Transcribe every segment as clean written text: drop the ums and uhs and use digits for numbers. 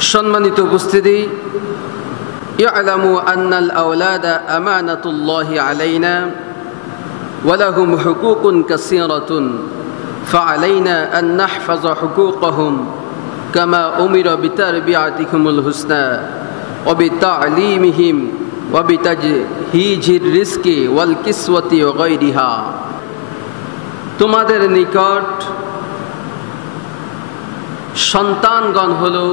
সম্মানিত উপস্থিতি, ইআলামু আন্নাল আওলাদা আমানাতুল্লাহি আলাইনা ওয়া লাহুম হুকুকুন কাসীরাতুন ফাআলাইনা আন নাহফাযা হুকুকাহুম কামা উমিরা বিতারবিয়াতিহিমুল হুসনা ওয়া বিতা'লিমিহিম ওয়া বিতাজহীজির রিজকি ওয়াল কিসওয়াতি ওয়া গায়রিহা। তোমাদের নিকট সন্তানগণ হলো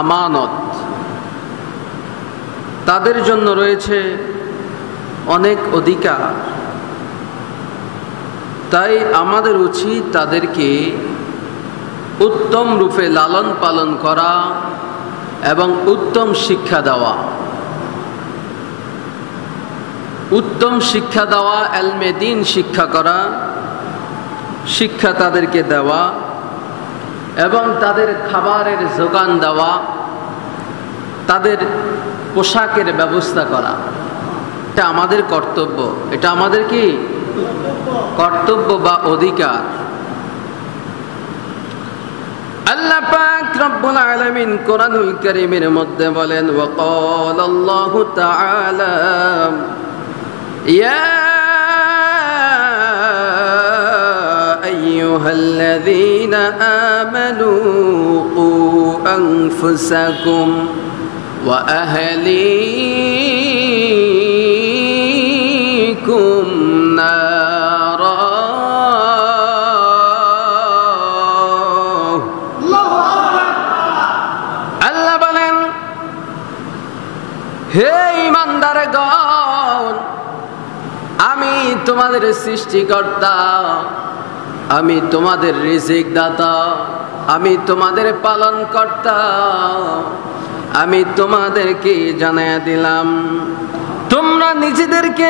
আমানত, তাদের জন্য রয়েছে অনেক অধিকার। তাই আমাদের উচিত তাদেরকে উত্তম রূপে লালন পালন করা এবং উত্তম শিক্ষা দেওয়া। উত্তম শিক্ষা দেওয়া, এলমে দ্বীন শিক্ষা করা, শিক্ষা তাদেরকে দেওয়া এবং তাদের খাবারের যোগান দেওয়া, তাদের পোশাকের ব্যবস্থা করা, এটা আমাদের কর্তব্য। এটা আমাদের কি কর্তব্য বা অধিকার। আল্লাহ পাক রব্বুল আলামিন কোরআনুল কারীমের মধ্যে বলেন, ওয়া ক্বালাল্লাহু তাআলা ইয়া আইয়ুহাল্লাযীনা আমানু কু আনফুসাকুম ওয়া আহলিকুম নারা। আল্লাহ বলেন, হে ঈমানদারগণ, আমি তোমাদের সৃষ্টিকর্তা, আমি তোমাদের রিজিক দাতা, আমি তোমাদের পালন কর্তা। আমি তোমাদেরকে জানাইয়া দিলাম, তোমরা নিজেদেরকে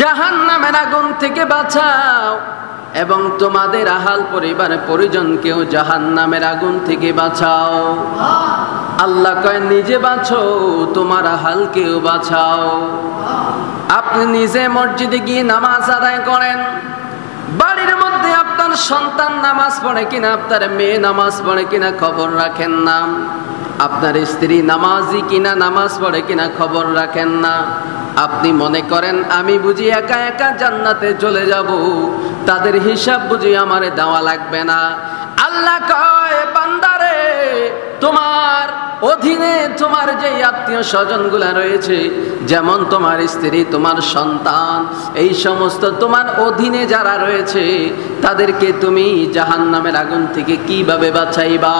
জাহান্নামের আগুন থেকে বাঁচাও এবং তোমাদের আহাল পরিবার পরিজনকেও জাহান্নামের আগুন থেকে বাঁচাও। আল্লাহ কয়, নিজে বাঁচো, তোমার আহালকেও বাঁচাও। আপনি নিজে মসজিদে গিয়ে নামাজ আদায় করেন, বাড়ির মধ্যে আপনার সন্তান নামাজ পড়ে কিনা, আপনার মেয়ে নামাজ পড়ে কিনা খবর রাখেন না। আপনার স্ত্রী নামাজি কিনা, নামাজ পড়ে কিনা খবর রাখেন না। আপনি মনে করেন আমি বুঝি একা একা জান্নাতে চলে যাব, তাদের হিসাব বুঝি আমারে দেওয়া লাগবে না। আল্লাহ কয়, বান্দারে, তোমার অধীনে তোমার যে আত্মীয় স্বজন গুলা রয়েছে, যেমন তোমার স্ত্রী, তোমার সন্তান, এই সমস্ত তোমার অধীনে যারা রয়েছে, তাদেরকে তুমি জাহান্নামের আগুন থেকে কিভাবে বাঁচাইবা,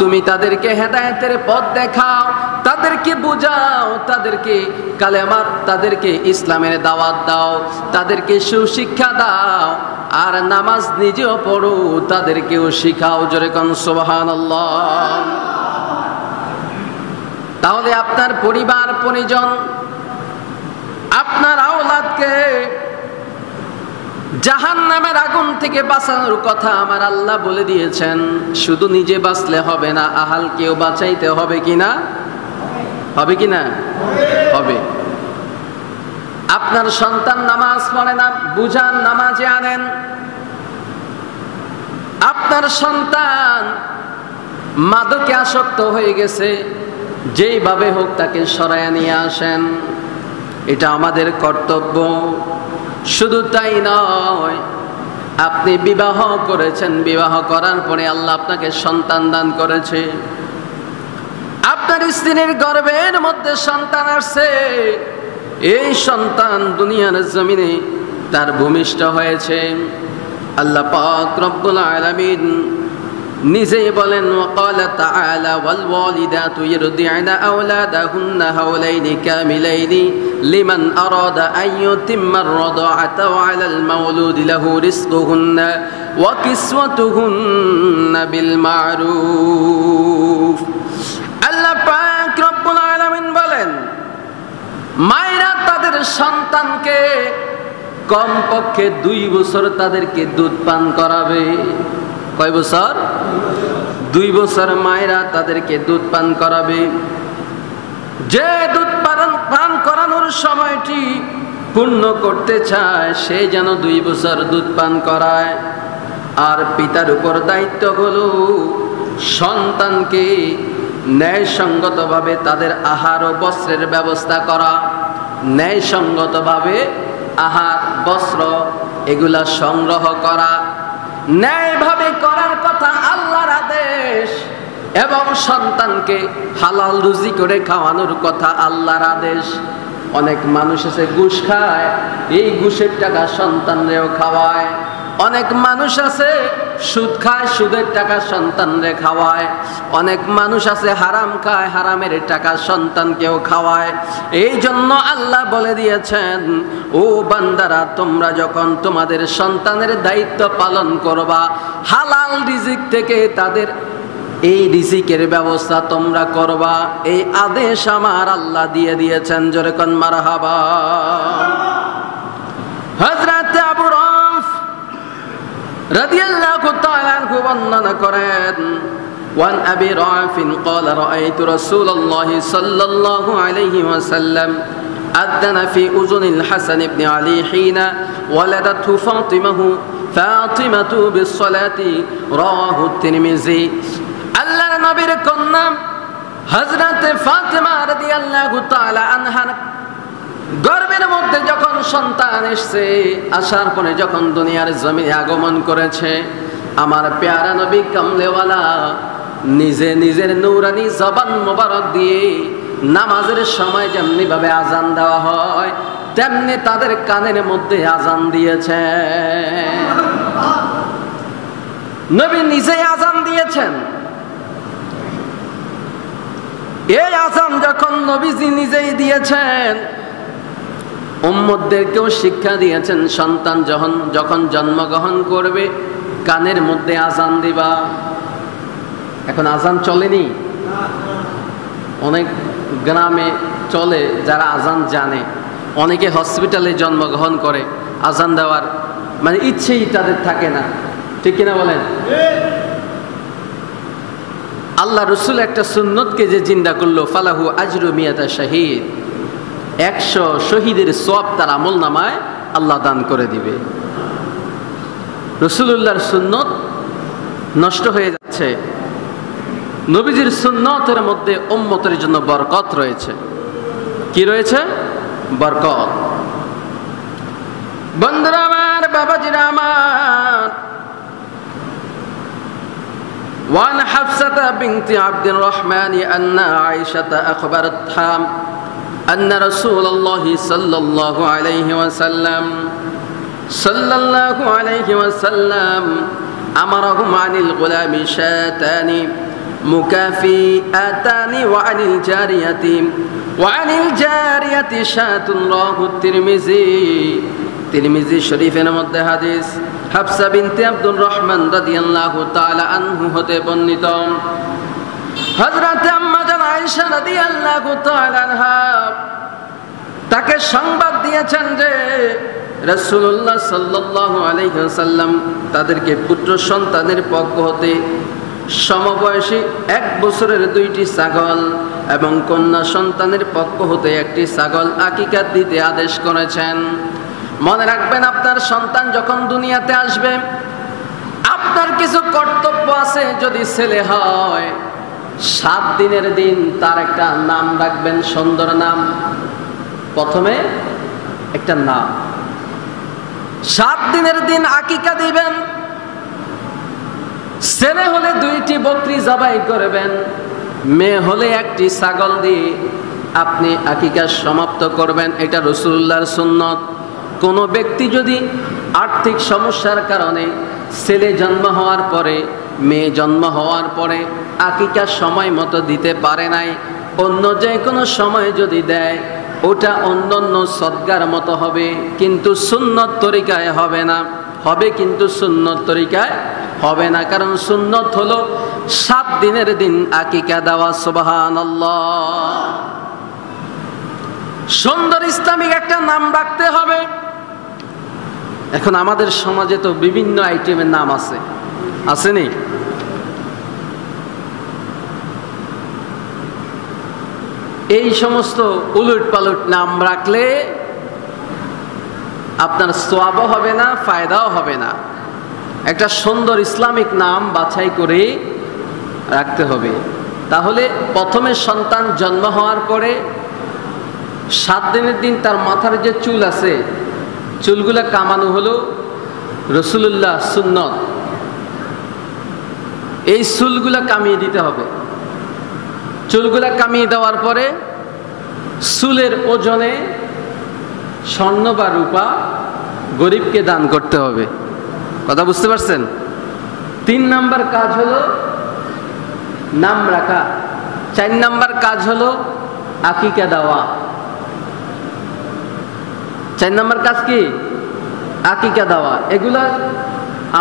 তুমি তাদেরকে হেদায়েতের পথ দেখাও, তাদেরকে বুঝাও, তাদেরকে কালেমার, তাদেরকে ইসলামের দাওয়াত দাও, তাদেরকে সুশিক্ষা দাও, আর নামাজ নিজেও পড়ো, তাদেরকেও শিখাও। জোরে কোন সুবহানাল্লাহ। তাহলে আপনার পরিবার পরিজন, আপনার আওলাদকে জাহান্নামের আগুন থেকে বাঁচানোর কথা আমার আল্লাহ বলে দিয়েছেন। শুধু নিজে বাঁচলে হবে না, আহালকেও বাঁচাইতে হবে কিনা? হবে কিনা? হবে। আপনার সন্তান নামাজ পড়ে না, বুঝান, নামাজে আনেন। আপনার সন্তান মাদকে আসক্ত হয়ে গেছে, যেইভাবে হোক তাকে সরায়া নিয়ে আসেন, এটা আমাদের কর্তব্য। শুধু তাই নয়, আপনি বিবাহ করেছেন, বিবাহ করার পরে আল্লাহ আপনাকে সন্তান দান করেছে, আপনার স্ত্রীর গর্ভের মধ্যে সন্তান আসছে, এই সন্তান দুনিয়ার জমিনে তার ভূমিষ্ঠ হয়েছে। আল্লাহ পাক রব্বুল আলামিন নিজেই বলেন, ওয়াকালা তাআলা ওয়াল ওয়ালিদাতু ইরদি'না আওলাদাহুন্না হাওলাইনি কামিলাইনি লিমান আরাদা আন ইউতিম্মা আর-রাদা'আতা ওয়া 'আলাল মাওলুদি লাহু রিজকুহুন্না ওয়া কিসওয়াতুহুন্না বিল মা'রুফ। আল্লাহ পাক রব্বুল আলামিন বলেন, মায়েরা তাদের সন্তানকে কমপক্ষে 2 বছর তাদেরকে দুধ পান করাবে। কয় বছর? 2 বছর মায়েরা তাদেরকে দুধ পান করাবে। যে দুধ পান করানোর সময়টি পূর্ণ করতে চায়, সে যেন 2 বছর দুধ পান করায়। আর পিতার উপর দায়িত্ব হলো সন্তানকে ন্যায়সঙ্গতভাবে তাদের আহার ও বস্ত্রের ব্যবস্থা করা, ন্যায়সঙ্গতভাবে আহার বস্ত্র এগুলা সংগ্রহ করা, ন্যায়ভাবে করার কথা আল্লাহর আদেশ, এবং সন্তানকে হালাল রুজি করে খাওয়ানোর কথা আল্লাহর আদেশ। অনেক মানুষ আছে ঘুষ খায়, এই ঘুষের টাকা সন্তানরেও খাওয়ায়। অনেক মানুষ আছে সুদ খায়, সুদের টাকা সন্তানরে খাওয়ায়। অনেক মানুষ আছে হারাম খায়, হারামের টাকা সন্তানকেও খাওয়ায়। এই জন্য আল্লাহ বলে দিয়েছেন, ও বান্দারা, তোমরা যখন তোমাদের সন্তানের দায়িত্ব পালন করবা, হালাল রিজিক থেকে তাদের এই রিজিকের ব্যবস্থা তোমরা করবা, এই আদেশ আমার আল্লাহ দিয়ে দিয়েছেন। জোরে কোন মারহাবা। হযরত আবু রাফ রাদিয়াল্লাহু তাআলা আনহু বর্ণনা করেন, ওয়ান আবি রাফিন ক্বালা রাআইতু রাসূলুল্লাহি সাল্লাল্লাহু আলাইহি ওয়াসাল্লাম আযানা ফি উযুনিল হাসান ইবনে আলী হিনা ওয়ালাদাতহু ফাতিমাতু বিস-সালাতি রাওয়াহু তিরমিজি। আল্লাহর নবীর কন্যা হযরত ফাতিমা রাদিয়াল্লাহু তাআলা আনহার গর্ভের মধ্যে যখন সন্তান এসেছে, আসার পরে যখন দুনিয়ার জমিনে আগমন করেছে, আমার পেয়ারা নবী কামলেওয়ালা নিজে নিজের নূরানি জবান মোবারক দিয়ে নামাজের সময় যেমনি ভাবে আজান দেওয়া হয়, তেমনি তাদের কানের মধ্যে আজান দিয়েছে। নবী নিজেই আজান দিয়েছেন। এই আজান যখন নবীজি নিজেই দিয়েছেন, উম্মতদেরকেও শিক্ষা দিয়েছেন, সন্তান যখন জন্মগ্রহণ করবে কানের মধ্যে আজান দিবা। এখন আজান চলেনি, অনেক গ্রামে চলে, যারা আজান জানে। অনেকে হসপিটালে জন্মগ্রহণ করে, আজান দেওয়ার মানে ইচ্ছেই তাদের থাকে না, ঠিক কিনা বলেন? আল্লাহ রসুল একটা সুন্নতকে যে জিন্দা করলো, ফালাহু আজরু মিয়াতা শাহিদ, 100 শহীদের সওয়াব তার আমল নামায় আল্লাহ দান করে দিবে। রসুলুল্লাহর সুন্নত নষ্ট হয়ে যাচ্ছে। নবীজির সুন্নতের মধ্যে উম্মতের জন্য বরকত রয়েছে। কি রয়েছে? বরকত। বন্ধুরা আমার, বাবাজিরা আমার, وعن حفصة بنت عبد الرحمن أن عائشة أخبرتها أن رسول الله صلى الله عليه وسلم أمرهم عن الغلام شاتان مكافئتان وعن الجارية شاة رواه الترمذي শরীফের মধ্যে হাদিস হাফসা বিনতে আব্দুর রহমান রাদিয়াল্লাহু তাআলা আনহু হতে বর্ণিত, হযরত আম্মা জান আয়েশা রাদিয়াল্লাহু তাআলা আনহা তাকে সংবাদ দিয়েছেন যে রাসূলুল্লাহ সাল্লাল্লাহু আলাইহি ওয়াসাল্লাম তাদেরকে পুত্র সন্তানের পক্ষ হতে সমবয়সী 1 বছরের 2টি ছাগল এবং কন্যা সন্তানের পক্ষ হতে 1টি ছাগল আকিকাত দিতে আদেশ করেছেন। মনে রাখবেন, আপনার সন্তান যখন দুনিয়াতে আসবে, আপনার কিছু কর্তব্য আছে। যদি ছেলে হয়, 7 দিনের দিন তার একটা নাম রাখবেন, সুন্দর নাম। প্রথমে একটা নাম, 7 দিনের দিন আকিকা দিবেন। ছেলে হলে 2টি বকরি জবাই করবেন, মেয়ে হলে 1টি ছাগল দিয়ে আপনি আকিকা সমাপ্ত করবেন। এটা রাসূলুল্লাহর সুন্নত। কোনো ব্যক্তি যদি আর্থিক সমস্যার কারণে ছেলে জন্ম হওয়ার পরে, মেয়ে জন্ম হওয়ার পরে আকিকা সময় মতো দিতে পারে নাই, অন্য যে কোনো সময় যদি দেয়, ওটা অন্যান্য সদগার মতো হবে, কিন্তু সুন্নত তরিকায় হবে না। হবে কিন্তু সুন্নত তরিকায় হবে না, কারণ সুন্নত হলো 7 দিনের দিন আকিকা দেওয়া। সুবহানাল্লাহ। সুন্দর ইসলামিক একটা নাম রাখতে হবে। এখন আমাদের সমাজে তো বিভিন্ন আইটেমের নাম আছে, আসেনি? এই সমস্ত উলট পালট নাম রাখলে আপনার সওয়াবও হবে না, ফায়দাও হবে না। একটা সুন্দর ইসলামিক নাম বাছাই করে রাখতে হবে। তাহলে প্রথমে সন্তান জন্ম হওয়ার পরে 7 দিনের দিন তার মাথার যে চুল আছে, চুলগুলা কামানো হলো রাসূলুল্লাহ সুন্নত। এই চুলগুলা কামিয়ে দিতে হবে। চুলগুলা কামিয়ে দেওয়ার পরে চুলের ওজনে স্বর্ণ বা রূপা গরিবকে দান করতে হবে। কথা বুঝতে পারছেন? 3 নাম্বার কাজ হলো নাম রাখা। 4 নাম্বার কাজ হলো আকিকা দেওয়া। 4 নাম্বার কাজ কি? আকিকা দেওয়া। এগুলা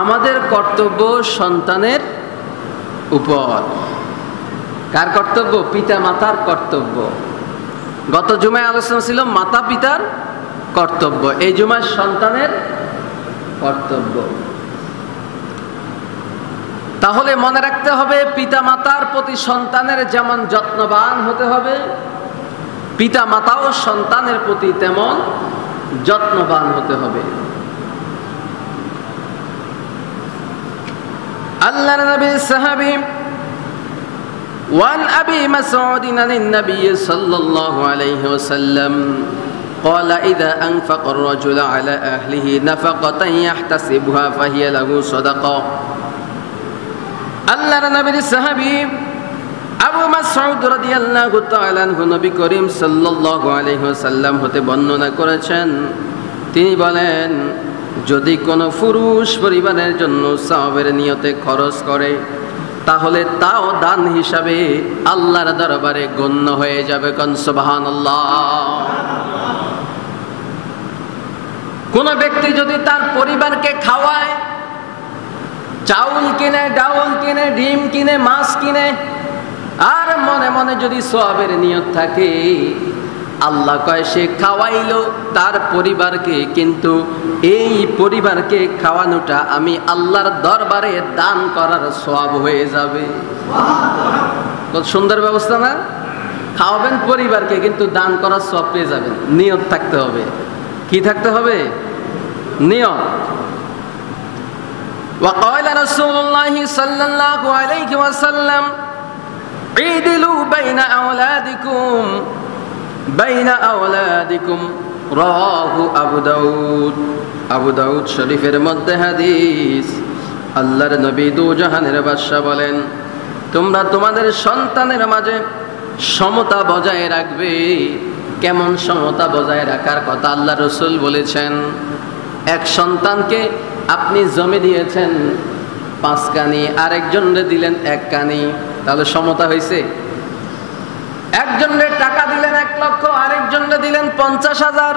আমাদের কর্তব্য সন্তানের উপর। কার কর্তব্য? পিতা মাতার কর্তব্য। গত জুমায় আলোচনা ছিল মাতা পিতার কর্তব্য, এই জুমায় সন্তানের কর্তব্য। তাহলে মনে রাখতে হবে পিতা মাতার প্রতি সন্তানের যেমন যত্নবান হতে হবে, পিতা মাতাও সন্তানের প্রতি তেমন যত্নবান হতে হবে। আল্লাহর নবীর সাহাবী وعن أبي مسعود عن النبي صلى الله عليه وسلم قال إذا أنفق الرجل على أهله نفقة يحتسبها فهي له صدقة আল্লাহর নবীর সাহাবী আবু মাসউদ রাদিয়াল্লাহু তাআলা আনহু নবী করিম সাল্লাল্লাহু আলাইহি ওয়াসাল্লাম হতে বর্ণনা করেছেন, তিনি বলেন, যদি কোনো পুরুষ পরিবারের জন্য সওয়াবের নিয়তে খরচ করে তাহলে তাও দান হিসাবে আল্লাহর দরবারে গণ্য হয়ে যাবে। কোন সুবহানাল্লাহ। কোন ব্যক্তি যদি তার পরিবারকে খাওয়ায়, চাউল কিনে, ডাউল কিনে, ডিম কিনে, মাছ কিনে, আর মনে মনে যদি সওয়াবের নিয়ত থাকে, আল্লাহ কয় সে খাওয়াইলো তার পরিবারকে, কিন্তু এই পরিবারকে খাওয়ানোটা আমি আল্লাহর দরবারে দান করার সওয়াব হয়ে যাবে। কত সুন্দর ব্যবস্থা না? খাওয়াবেন পরিবারকে, কিন্তু দান করার সওয়াব পেয়ে যাবেন। নিয়ত থাকতে হবে। কি থাকতে হবে? নিয়ত। وقال رسول الله صلى الله عليه وسلم عدلوا بين أولادكم রাহু আবু দাউদ শরীফের মধ্যে হাদিস। আল্লাহর নবী দুজাহানের বাদশা বলেন, তোমরা তোমাদের সন্তানের মাঝে সমতা বজায় রাখবে। কেমন সমতা বজায় রাখার কথা আল্লাহ রাসূল বলেছেন? এক সন্তানকে আপনি জমি দিয়েছেন 5 কানি, আরেকজনকে দিলেন 1 কানি, তাহলে সমতা হয়েছে? একজনের টাকা দিলেন 1 লক্ষ, আরেকজনকে দিলেন 50,000,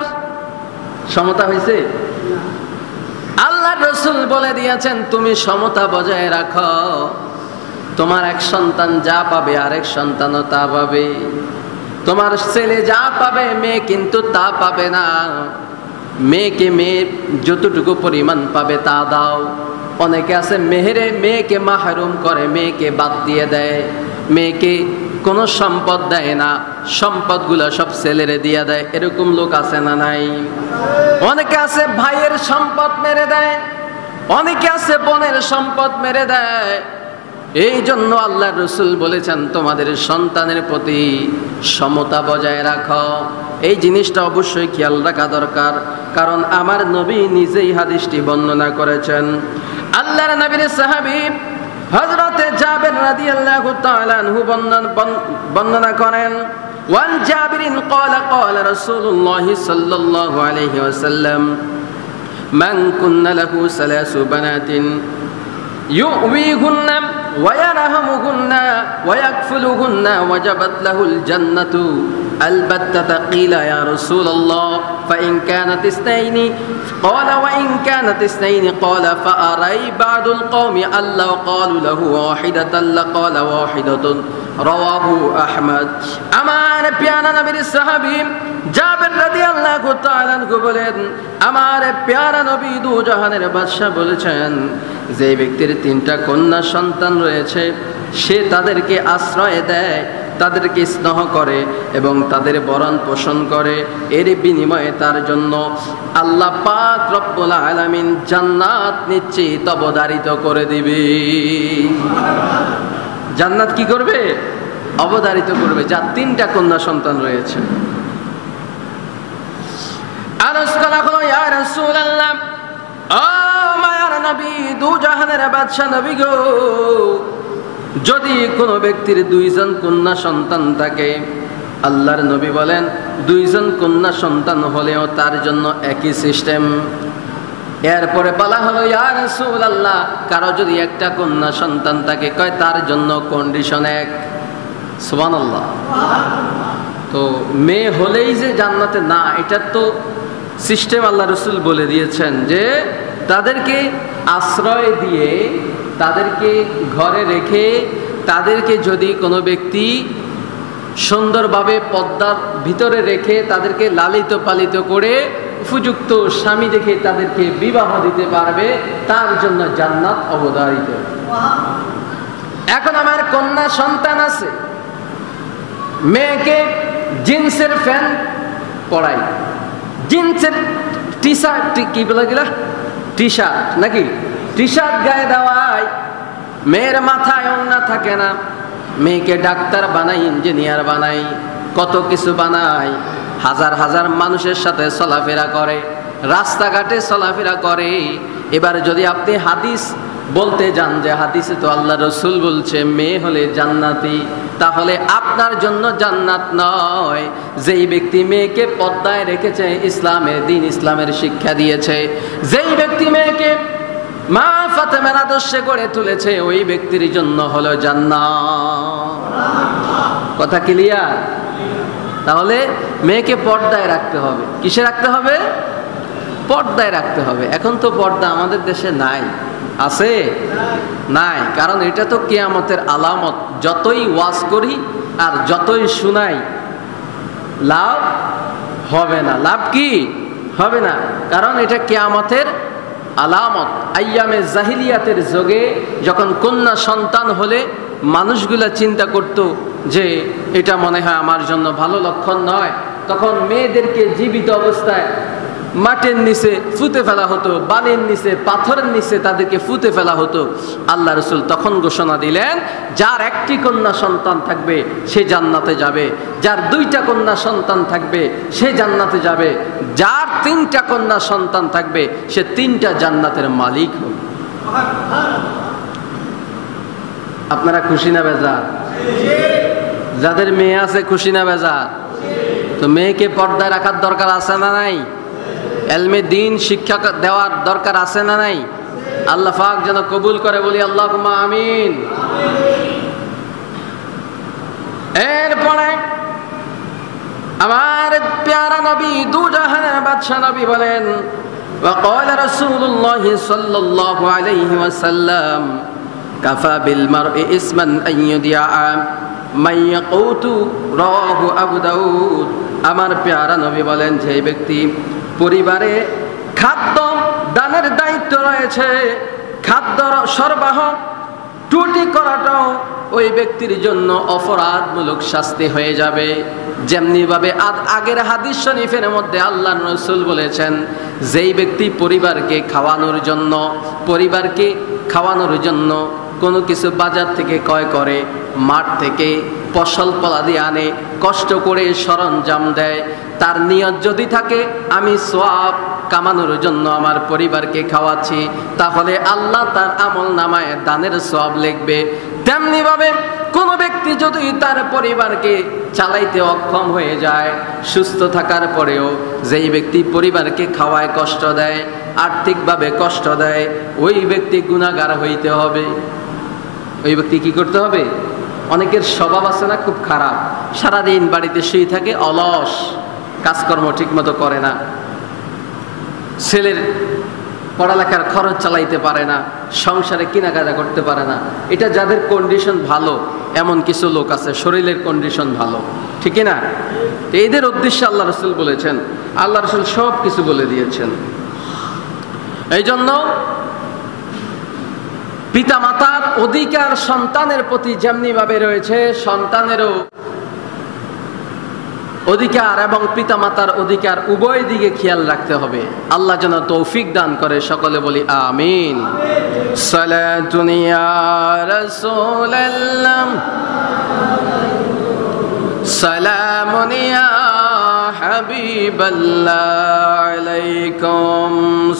সমতা হয়েছে? আল্লাহ রাসূল বলে দিয়েছেন তুমি সমতা বজায় রাখো। তোমার এক সন্তান যা পাবে আরেক সন্তানও তা পাবে। তোমার ছেলে যা পাবে মেয়ে কিন্তু তা পাবে না। মেয়েকে মেয়ে যতটুকু পরিমাণ পাবে তা দাও। অনেকে আছে মেয়েকে মাহরুম করে, মেয়েকে বাদ দিয়ে দেয়, মেয়েকে কোনো সম্পদ দেয় না, সম্পদগুলো সব ছেলেরে দিয়ে দেয়। এরকম লোক আছে না নাই? অনেকে আছে ভাইয়ের সম্পদ মেরে দেয়, অনেকে আছে বোনের সম্পদ মেরে দেয়। এই জন্য আল্লাহ রাসূল বলেছেন তোমাদের সন্তানের প্রতি সমতা বজায় রাখো। এই জিনিসটা অবশ্যই খেয়াল রাখা দরকার, কারণ আমার নবী নিজেই হাদিসটি বর্ণনা করেছেন। আল্লাহর নবীর সাহাবী হযরতে জাবের রাদিয়াল্লাহু তাআলা আনহু বর্ণনা করেন, ওয়ান জাবিরিন ক্বালা ক্বালা রাসূলুল্লাহ সাল্লাল্লাহু আলাইহি ওয়াসাল্লাম মান কুন্না লাহু সালাসু বানাতিন يؤويهن ويرحمهن ويكفلهن وجبت له الجنة البتة. قيل يا رسول الله فإن كانت 2 قال وإن كانت 2 قال فأري بعض القوم ألا قالوا له واحدة لقال واحدة. رواه أحمد. আমার প্যারা নবীর সাহাবী জাবের রাদিয়াল্লাহু তাআলা আনহু বলেন, আমার প্যারা নবী দুজাহানের বাদশা বলেছেন, যে ব্যক্তির 3টা কন্যা সন্তান রয়েছে সে তাদেরকে আশ্রয় দেয়, তাদেরকে স্নেহ করে এবং তাদের ভরণ পোষণ করে, এর বিনিময়ে তার জন্য আল্লাহ পাক রব্বুল আলামিন জান্নাত নিশ্চিত অবধারিত করে দিবে। জান্নাত কি করবে? অবধারিত করবে, যার 3টা কন্যা সন্তান রয়েছে। আরজ করা হলো, ইয়া রাসূলুল্লাহ, ও মায়ার নবী, দু জাহানের বাদশা নবী গো, যদি কোনো ব্যক্তির 2জন কন্যা সন্তান থাকে, আল্লাহর নবী বলেন 2জন কন্যা সন্তান হলেও তার জন্য একই সিস্টেম। এরপরে বলা হলো, ইয়া রাসূলুল্লাহ, কারো যদি একটা কন্যা সন্তান থাকে, কয় তার জন্য কন্ডিশন এক। সুবহানাল্লাহ। তো মেয়ে হলেই যে জান্নাতে না, এটা তো সিস্টেম আল্লাহ রসুল বলে দিয়েছেন যে তাদেরকে আশ্রয় দিয়ে, তাদেরকে ঘরে রেখে, তাদেরকে যদি কোনো ব্যক্তি সুন্দরভাবে পর্দার ভিতরে রেখে তাদেরকে লালিত পালিত করে উপযুক্ত স্বামী দেখে তাদেরকে বিবাহ দিতে পারবে, তার জন্য জান্নাত অবধারিত। এখন আমার কন্যা সন্তান আছে, মেয়েকে জিন্সের প্যান্ট পরাই, জিন্সের টি শার্ট, কি বলে গেলা, টি শার্ট নাকি, টি শার্ট গায়ে দেওয়ায় মেয়ের মাথায় ওড়না থাকে না, মেয়েকে ডাক্তার বানাই, ইঞ্জিনিয়ার বানাই, কত কিছু বানাই, হাজার হাজার মানুষের সাথে চলাফেরা করে, রাস্তাঘাটে চলাফেরা করে। এবার যদি আপনি হাদিস বলতে যান যে হাদিসে তো আল্লাহ রসুল বলছে মেয়ে হলে জান্নাতি, তাহলে আপনার জন্য জান্নাত নয়। যেই ব্যক্তি মেয়েকে পর্দায় রেখেছে, ইসলামের দিন, ইসলামের শিক্ষা দিয়েছে, যেই ব্যক্তি মেয়েকে মা ফাতেমার আদর্শে গড়ে তুলেছে, ওই ব্যক্তির জন্য হলো জান্নাত। কথা ক্লিয়ার? তাহলে মেয়েকে পর্দায় রাখতে হবে। কিসে রাখতে হবে? পর্দায় রাখতে হবে। এখন তো পর্দা আমাদের দেশে নাই, আছে? নাই। কারণ এটা তো কিয়ামতের আলামত। যতই ওয়াজ করি আর যতই শুনাই, লাভ হবে না। লাভ কি হবে না? কারণ এটা কিয়ামতের আলামত। আইয়ামে জাহিলিয়াতের যুগে যখন কন্যা সন্তান হলে মানুষগুলা চিন্তা করত যে এটা মনে হয় আমার জন্য ভালো লক্ষণ নয়, তখন মেয়েদেরকে জীবিত অবস্থায় মাটির নিচে ফুতে ফেলা হতো, বালির নিচে, পাথরের নিচে তাদেরকে ফুতে ফেলা হতো। আল্লাহ রসুল তখন ঘোষণা দিলেন, যার একটি কন্যা সন্তান থাকবে সে জান্নাতে যাবে, যার 2টা কন্যা সন্তান থাকবে সে জান্নাতে যাবে, যার 3টা কন্যা সন্তান থাকবে সে 3টা জান্নাতের মালিক হবে। আপনারা খুশি না বেজার? যাদের মেয়ে আছে খুশি না বেজার? তো মেয়েকে পর্দায় রাখার দরকার আছে না নাই? এলমে দিন শিক্ষা দেওয়ার দরকার আছে না নাই? আল্লাহ পাক যেন কবুল করে, বলি আল্লাহুম্মা আমিন। এরপরে আমার প্যারা নবী, দু জাহানের বাদশা নবী বলেন, وقال رسول الله صلى الله عليه وسلم كفى بالمرء اسما ان يدعى من يقوت رواه ابو داود। আমার প্যারা নবী বলেন, যে ব্যক্তি পরিবারে খাদ্য দানের দায়িত্ব রয়েছে, খাদ্য সরবরাহ ত্রুটি করাটাও ওই ব্যক্তির জন্য অপরাধমূলক শাস্তি হয়ে যাবে। যেমনি ভাবে আগের হাদিস শরীফের মধ্যে আল্লাহর রাসূল বলেছেন, যেই ব্যক্তি পরিবারকে খাওয়ানোর জন্য কোনো কিছু বাজার থেকে ক্রয় করে, মাঠ থেকে ফসল ফলাদি আনে, কষ্ট করে সরঞ্জাম দেয়, তার নিয়ত যদি থাকে আমি সওয়াব কামানোর জন্য আমার পরিবারকে খাওয়াচ্ছি, তাহলে আল্লাহ তার আমল নামায় দানের সওয়াব লিখবে। তেমনি ভাবে কোনো ব্যক্তি যদি তার পরিবারকে চালাইতে অক্ষম হয়ে যায়, সুস্থ থাকার পরেও যেই ব্যক্তি পরিবারকে খাওয়ায় কষ্ট দেয়, আর্থিকভাবে কষ্ট দেয়, ওই ব্যক্তি গুনাহগার হইতে হবে। ওই ব্যক্তি কি করতে হবে? অনেকের স্বভাব আছে না, খুব খারাপ, সারাদিন বাড়িতে শুয়ে থাকে, অলস, কাজকর্ম ঠিক মতো করে না, ছেলের পড়ালেখার খরচ চালাইতে পারে না, সংসারে কেনাকাটা করতে পারে না। এটা যাদের কন্ডিশন ভালো, এমন কিছু লোক আছে শরীরের কন্ডিশন ভালো, ঠিক না? এদের উদ্দেশ্যে আল্লাহ রসুল বলেছেন, আল্লাহ রসুল সব কিছু বলে দিয়েছেন। এই জন্য পিতা মাতার অধিকার সন্তানের প্রতি যেমনি ভাবে রয়েছে, সন্তানেরও অধিকার এবং পিতা মাতার অধিকার উভয় দিকে খেয়াল রাখতে হবে। আল্লাহ যেন তৌফিক দান করে, সকলে বলি আমিন। সালাতুন ইয়া রাসূলুল্লাহ। সালামুন ইয়া হাবিবাল্লাহ আলাইকুম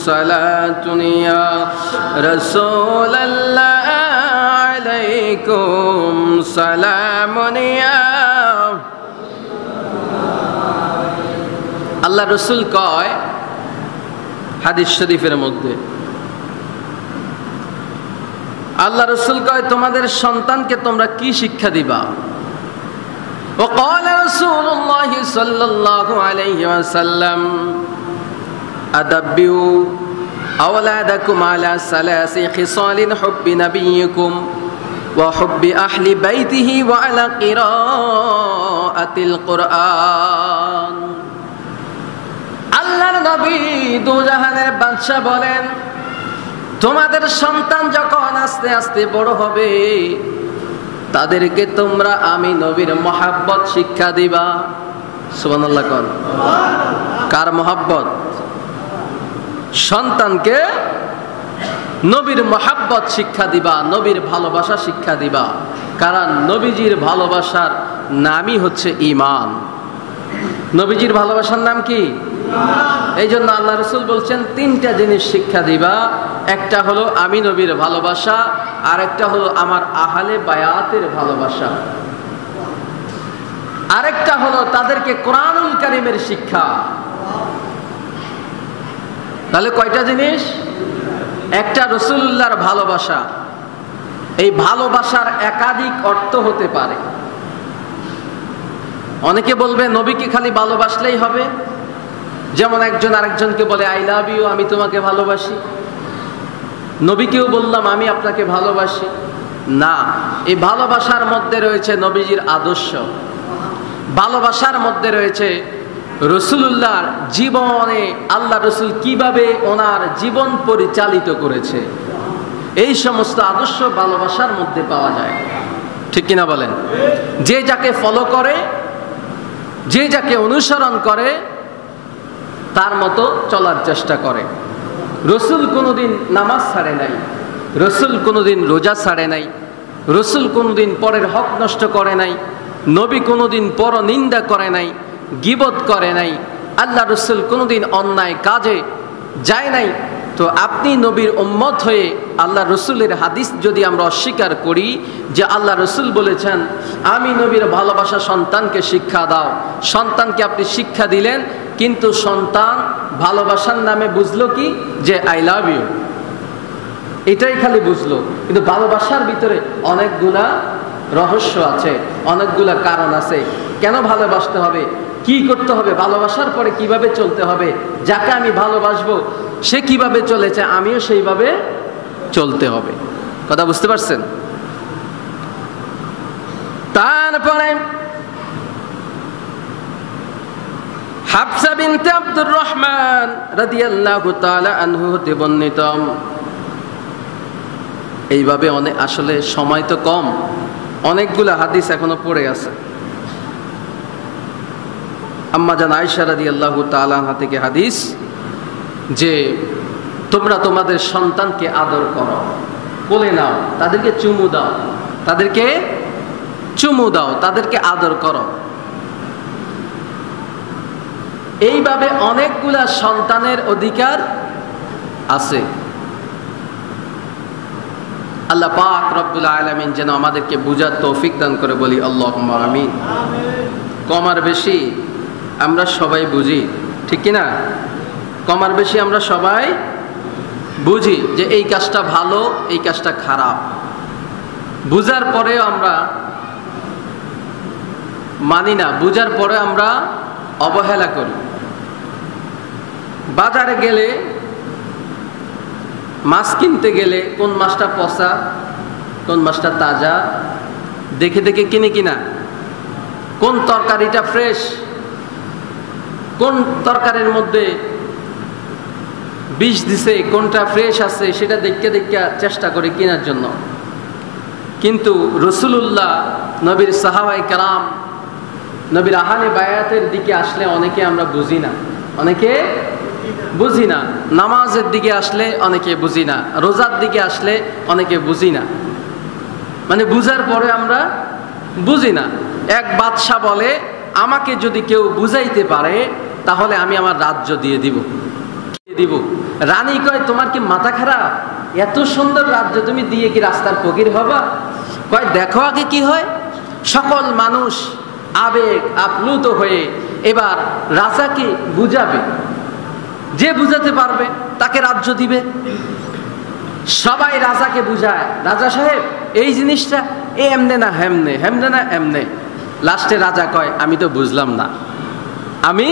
সালাতুন ইয়া রাসূলাল্লাহ আলাইকুম সালামুন ইয়া। আল্লাহ রসুল কয় হাদিস শরীফের মধ্যে, আল্লাহ রসুল কয় তোমাদের সন্তানকে তোমরা কি শিক্ষা দিবা? وقال رسول الله صلى الله عليه وسلم أدبوا أولادكم على ثلاث خصال حب نبيكم وحب أهل بيته وعلى قراءة القرآن। আল্লাহর নবী দু জাহানের বাদশা বলেন, তোমাদের সন্তান যখন আস্তে আস্তে বড় হবে তাদেরকে তোমরা আমি নবীর মহাব্বত শিক্ষা দিবা। সুবহানাল্লাহ কোন? কার মহাব্বত? সন্তানকে নবীর মহাব্বত শিক্ষা দিবা, নবীর ভালোবাসা শিক্ষা দিবা। কারণ নবীজির ভালোবাসার নামই হচ্ছে ঈমান। নবীজির ভালোবাসার নাম কি? এই জন্য আল্লাহ রসুল বলছেন তিনটা জিনিস শিক্ষা দিবা। একটা হলো আমি নবীর ভালোবাসা, আর একটা হলো আমার আহলে বায়াতের ভালোবাসা, আরেকটা হলো তাদেরকে কোরআনুল কারীমের শিক্ষা। তাহলে কয়টা জিনিস? একটা রাসূলুল্লাহর ভালোবাসা। এই ভালোবাসার একাধিক অর্থ হতে পারে। অনেকে বলবে নবীকে খালি ভালোবাসলেই হবে, যেমন একজন আরেকজনকে বলে আই লাভ ইউ, আমি তোমাকে ভালোবাসি। নবীকেও বললাম আমি আপনাকে ভালোবাসি। না, এই ভালোবাসার মধ্যে রয়েছে নবীজির আদর্শ, ভালোবাসার মধ্যে রয়েছে রাসূলুল্লাহর জীবনে আল্লাহ রসুল কিভাবে ওনার জীবন পরিচালিত করেছে, এই সমস্ত আদর্শ ভালোবাসার মধ্যে পাওয়া যায়। ঠিক কিনা বলেন? যে যাকে ফলো করে, যে যাকে অনুসরণ করে তার মতো চলার চেষ্টা করে। রসুল কোনোদিন নামাজ ছাড়ে নাই, রসুল কোনোদিন রোজা ছাড়ে নাই, রসুল কোনোদিন পরের হক নষ্ট করে নাই, নবী কোনোদিন পর নিন্দা করে নাই, গীবত করে নাই, আল্লাহ রসুল কোনোদিন অন্যায় কাজে যায় নাই। তো আপনি নবীর উম্মত হয়ে আল্লাহ রসুলের হাদিস যদি আমরা অস্বীকার করি যে আল্লাহ রসুল বলেছেন আমি নবীর ভালোবাসা সন্তানকে শিক্ষা দাও, সন্তানকে আপনি শিক্ষা দিলেন, কিন্তু সন্তান ভালোবাসার নামে বুঝলো কি যে আই লাভ ইউ, এটাই খালি বুঝলো। কিন্তু ভালোবাসার ভিতরে অনেকগুলা রহস্য আছে, অনেকগুলা কারণ আছে। কেন ভালোবাসতে হবে, কি করতে হবে, ভালোবাসার পরে কিভাবে চলতে হবে, যাকে আমি ভালোবাসবো সে কিভাবে চলেছে আমিও সেইভাবে চলতে হবে। কথা বুঝতে পারছেন? তারপরে হাফসা বিনতে আব্দুর রহমান রাদিয়াল্লাহু তাআলা আনহু হতে বর্ণিত। এইভাবে অনেক, আসলে সময় তো কম, অনেকগুলো হাদিস এখনো পড়ে আছে। আম্মা জান আয়েশা রাদিয়াল্লাহু তাআলা আনহা থেকে হাদিস যে তোমরা তোমাদের সন্তানকে আদর করো, কোলে নাও, তাদেরকে চুমু দাও, তাদেরকে চুমু দাও, তাদেরকে আদর করো। এইভাবে অনেকগুলা সন্তানের অধিকার আছে। আল্লাহ পাক রব্বুল আলামিন যেন আমাদেরকে বুঝার তৌফিক দান করে, বলি আল্লাহুম্মা আমিন। কম আর বেশি আমরা সবাই বুঝি, ঠিক কিনা? কম আর বেশি আমরা সবাই বুঝি যে এই কাজটা ভালো, এই কাজটা খারাপ। বুঝার পরেও আমরা মানি না, বুঝার পরে আমরা অবহেলা করি। বাজারে গেলে, মাছ কিনতে গেলে কোন মাছটা পচা, কোন মাছটা তাজা দেখে দেখে কিনে কিনা, কোন তরকারিটা ফ্রেশ, কোন তরকারির মধ্যে বিষ দিছে, কোনটা ফ্রেশ আছে সেটা দেখে দেখে চেষ্টা করি কেনার জন্য। কিন্তু রাসূলুল্লাহ, নবীর সাহাবায়ে কেরাম, নবীর আহলে বায়াতের দিকে আসলে অনেকে আমরা বুঝি না, অনেকে বুঝি না। নামাজের দিকে আসলে অনেকে বুঝি না, রোজার দিকে আসলে অনেকে বুঝি না। মানে বুঝার পরে আমরা বুঝি না। এক বাদশা বলে, আমাকে যদি কেউ বুঝাইতে পারে তাহলে আমি আমার রাজ্য দিয়ে দিব। রানী কয়, তোমার কি মাথা খারাপ? এত সুন্দর রাজ্য তুমি দিয়ে কি রাস্তার ফকির হবা? কয়, দেখো আগে কি হয়। সকল মানুষ আবেগ আপ্লুত হয়ে এবার রাজাকে বুঝাবে, যে বুঝাতে পারবে তাকে রাজ্য দিবে। সবাই রাজাকে বুঝায়, রাজা সাহেব এই জিনিসটা এমনে না হেমনে, হেমনে না এমনে। লাস্টে রাজা কয়, আমি তো বুঝলাম না, আমি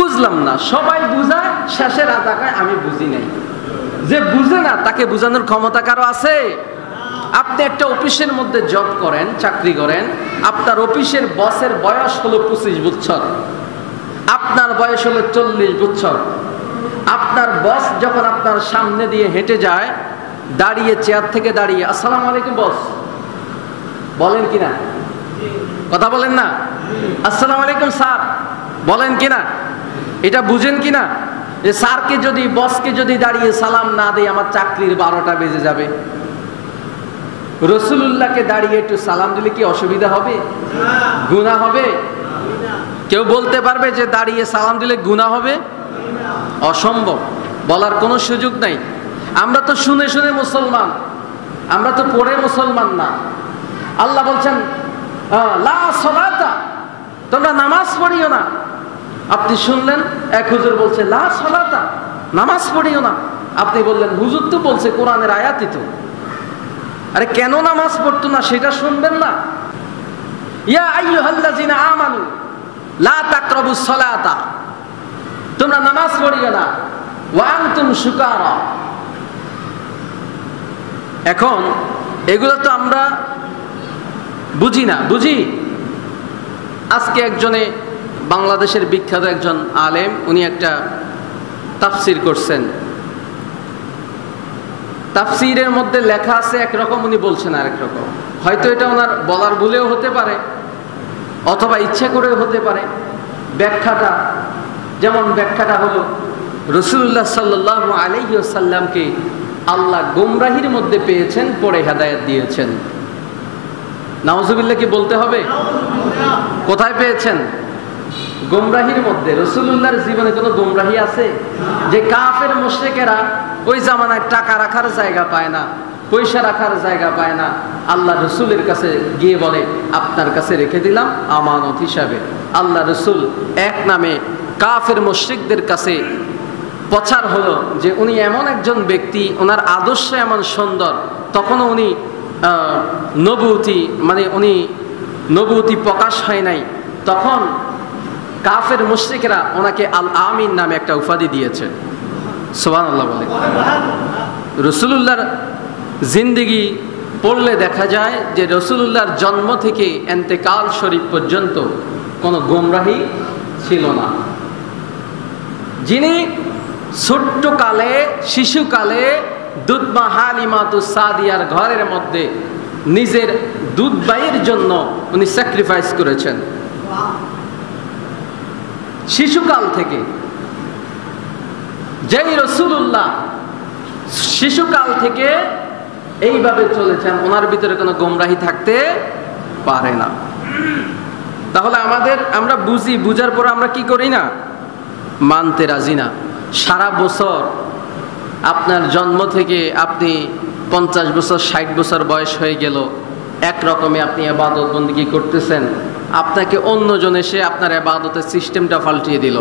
বুঝলাম না। সবাই বুঝায়, শেষে রাজা কয়, আমি বুঝি নাই। যে বুঝে না তাকে বুঝানোর ক্ষমতা কারো আছে? আপনি একটা অফিসের মধ্যে জব করেন, চাকরি করেন, আপনার অফিসের বসের বয়স হলো 25 বছর, আপনার বয়স হলো 40 বছর। আপনার বস যখন আপনার সামনে দিয়ে হেঁটে যায়, দাঁড়িয়ে, চেয়ার থেকে দাঁড়িয়ে, আসসালামু আলাইকুম বস বলেন কিনা? কথা বলেন না? আসসালামু আলাইকুম স্যার বলেন কিনা? এটা বুঝেন কিনা যে স্যারকে যদি, বসকে যদি দাঁড়িয়ে সালাম না দেয় আমার চাকরির 12টা বেজে যাবে। রাসূলুল্লাহকে দাঁড়িয়ে একটু সালাম দিলে কি অসুবিধা হবে? গুনাহ হবে? কেউ বলতে পারবে যে দাঁড়িয়ে সালাম দিলে গুনাহ হবে? অসম্ভব, বলার কোনো সুযোগ নাই। আমরা তো শুনে শুনে মুসলমান, আমরা তো পড়ে মুসলমান না। আল্লাহ বলছেন, লা সালাতা, তোমরা নামাজ পড়িও না। আপনি শুনলেন এক হুজুর বলছে লা সালাতা, নামাজ পড়িও না। আপনি বললেন হুজুর তো বলছে, কোরআনের আয়াতই তো। আরে কেন নামাজ পড়তো না সেটা শুনবেন না? ইয়া আইয়ুহাল্লাযিনা আমানু লা তাকরাবুস সালাতা, তোমরা নামাজ পড়িও না, ওয়া আনতুম সুকারা। এখন এগুলো তো আমরা বুঝি না, বুঝি? আজকে একজনে, বাংলাদেশের বিখ্যাত একজন আলেম, উনি একটা তাফসির করছেন। তাফসিরের মধ্যে লেখা আছে একরকম, উনি বলছেন আরেক রকম। হয়তো এটা ওনার বলার ভুলেও হতে পারে, অথবা ইচ্ছা করেও হতে পারে। ব্যাখ্যাটা, যেমন ব্যাখ্যাটা হলো, রাসূলুল্লাহ সাল্লাল্লাহু আলাইহি ওয়াসাল্লামকে আল্লাহ গোমরাহির মধ্যে পেয়েছেন, পরে হেদায়েত দিয়েছেন। নাউজুবিল্লাহ কি বলতে হবে? কোথায় পেয়েছেন? গোমরাহির মধ্যে। রাসূলুল্লাহর জীবনে কোনো গোমরাহি আছে? যে কাফের মুশরিকেরা ওই জামানায় টাকা রাখার জায়গা পায় না, পয়সা রাখার জায়গা পায় না, আল্লাহ রসুলের কাছে গিয়ে বলে, আপনার কাছে রেখে দিলাম আমানত হিসাবে। আল্লাহ রসুল এক নামে কাফের মুশরিকদের কাছে প্রচার হলো যে উনি এমন একজন ব্যক্তি, ওনার আদর্শ এমন সুন্দর। তখনও উনি নবুতি, মানে উনি নবুতি প্রকাশ হয় নাই। তখন কাফের মুশরিকরা ওনাকে আল আমিন নামে একটা উপাধি দিয়েছে। সুবহানাল্লাহ বলে। রাসূলুল্লাহর জিন্দেগি পড়লে দেখা যায় যে রাসূলুল্লাহর জন্ম থেকে ইন্তেকাল শরীফ পর্যন্ত কোনো গোমরাহি ছিল না। যিনি ছোট্টকালে, শিশুকালে দুধমা হালিমাতুস সাদিয়ার ঘরের মধ্যে নিজের দুধ বাইয়ের জন্য উনি স্যাক্রিফাইস করেছেন। শিশুকাল থেকে যেই রাসূলুল্লাহ শিশুকাল থেকে এইভাবে চলেছেন, ওনার ভিতরে কোনো গোমরাহি থাকতে পারে না। তাহলে আমরা বুঝি, বুঝার পর আমরা কি করি না? মানতে রাজি না। সারা বছর আপনার জন্ম থেকে আপনি 50 বছর 60 বছর বয়স হয়ে গেল, একরকমে আপনি ইবাদত বন্দেগী করতেছেন। আপনাকে অন্যজন এসে আপনার ইবাদতের সিস্টেমটা পাল্টিয়ে দিল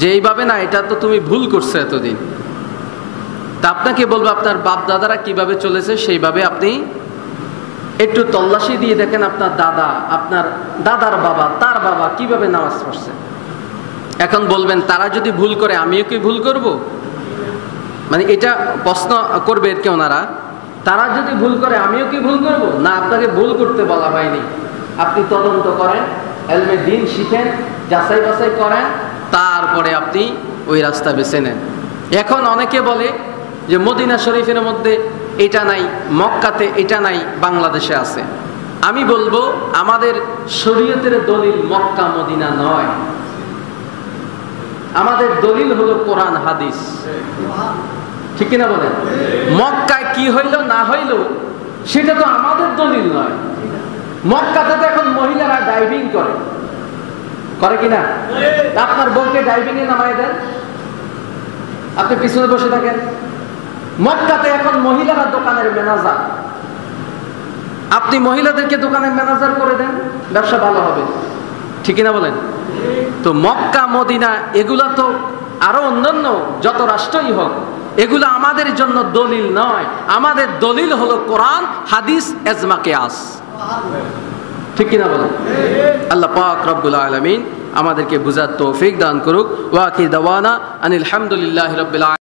যে এইভাবে না, এটা তো তুমি ভুল করছো এতদিন। তা আপনাকে বলবো আপনার বাপ দাদারা কিভাবে চলেছে সেইভাবে আপনি একটু তল্লাশি দিয়ে দেখেন। আপনার দাদা, আপনার দাদার বাবা, তার বাবা কিভাবে নামাজ পড়ছে। এখন বলবেন তারা যদি ভুল করে আমিও কি ভুল করব? মানে এটা প্রশ্ন করবে আর কি ওনারা, তারা যদি ভুল করে আমিও কি ভুল করব? না, আপনাকে ভুল করতে বলা হয়নি। আপনি তদন্ত করেন, ইলমে দ্বীন শিখেন, যাচাই বাছাই করেন, তারপরে আপনি ওই রাস্তা বেছে নেন। এখন অনেকে বলে যে মদিনা শরীফের মধ্যে এটা নাই, মক্কাতে এটা নাই, বাংলাদেশে আছে। আমি বলবো আমাদের শরীয়তের দলিল মক্কা মদিনা নয়, আমাদের দলিল হলো কোরআন হাদিস। ঠিক কিনা বলেন? মক্কায় কি হইল না হইল সেটা তো আমাদের দলিল নয়, মক্কাতে তো এখন মহিলারা ডাইভিং করে, করে কিনা? আপনার বউকে ডাইভিং এ নামায় দেন, আপনি পিছনে বসে থাকেন। মক্কাতে এখন মহিলারা দোকানের ম্যানেজার, আপনি মহিলাদেরকে দোকানের ম্যানেজার করে দেন, ব্যবসা ভালো হবে, ঠিক কিনা বলেন? তো মক্কা মদিনা এগুলা তো আরো অন্যান্য যত রাষ্ট্রই হোক, এগুলো আমাদের জন্য দলিল নয়। আমাদের দলিল হলো কোরআন, হাদিস, ইজমা, কিয়াস, ঠিক কিনা বলেন? আল্লাহ পাক রব্বুল আলামিন আমাদেরকে বুঝার তৌফিক দান করুক। ওয়া আখির দাওয়ানা আনিল হামদুলিল্লাহি রাব্বিল আলামিন।